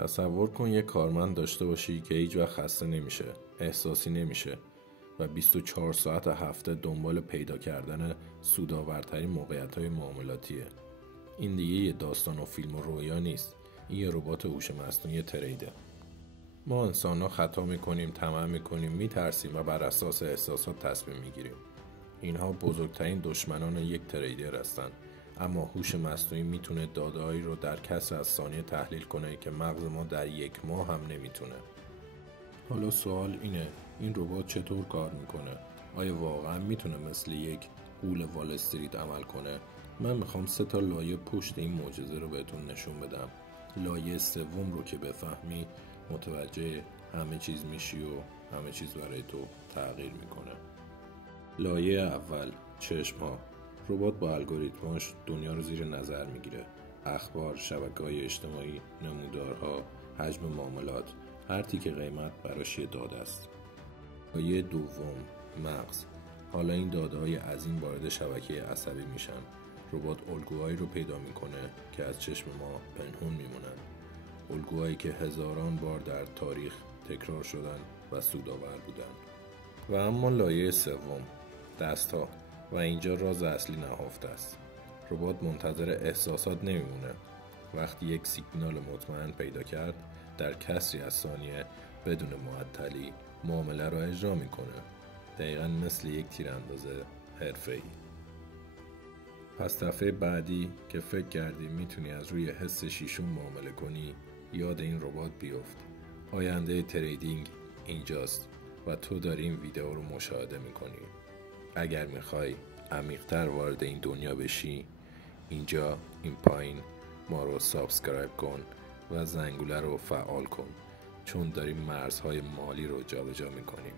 تصور کن یک کارمند داشته باشی که هیچ وقت خسته نمیشه، احساسی نمیشه و 24 ساعت هفته دنبال پیدا کردن سودآورترین موقعیت‌های معاملاتیه. این دیگه یه داستان و فیلم و رویا نیست. این یه ربات هوش مصنوعی تریده. ما انسان‌ها خطا میکنیم، طمع میکنیم، میترسیم و بر اساس احساسات تصمیم میگیریم. اینها بزرگترین دشمنان یک تریدر هستن. اما هوش مصنوعی میتونه داده‌هایی رو در کسر از ثانیه تحلیل کنه که مغز ما در 1 ماه هم نمیتونه. حالا سوال اینه، این ربات چطور کار میکنه؟ آیا واقعا میتونه مثل یک غول وال استریت عمل کنه؟ من میخوام 3 تا لایه پشت این معجزه رو بهتون نشون بدم. لایه سوم رو که بفهمی متوجه همه چیز میشی و همه چیز برای تو تغییر میکنه. لایه اول، چشم‌ها. ربات با الگوریتماش دنیا رو زیر نظر میگیره. اخبار، شبکه‌های اجتماعی، نمودارها، حجم معاملات، هر تیکه قیمت براش یه داده است. لایه دوم، مغز. حالا این داده‌های عظیم وارد شبکه عصبی میشن. ربات الگوهایی رو پیدا میکنه که از چشم ما پنهون میمونن. الگوهایی که هزاران بار در تاریخ تکرار شدن و سودآور بودن. و اما لایه سوم، دست‌ها. و اینجا راز اصلی نهفته است. ربات منتظر احساسات نمیمونه. وقتی یک سیگنال مطمئن پیدا کرد، در کسری از ثانیه بدون معطلی معامله را اجرا میکنه. دقیقاً مثل یک تیراندازه حرفه‌ای. پس دفعه بعدی که فکر کردی میتونی از روی حس شیشم معامله کنی، یاد این ربات بیفت. آینده تریدینگ اینجاست و تو داری این ویدیو رو مشاهده میکنی. اگر میخوای عمیق‌تر وارد این دنیا بشی، اینجا این پایین ما رو سابسکرایب کن و زنگوله رو فعال کن، چون داریم مرزهای مالی رو جابجا میکنیم.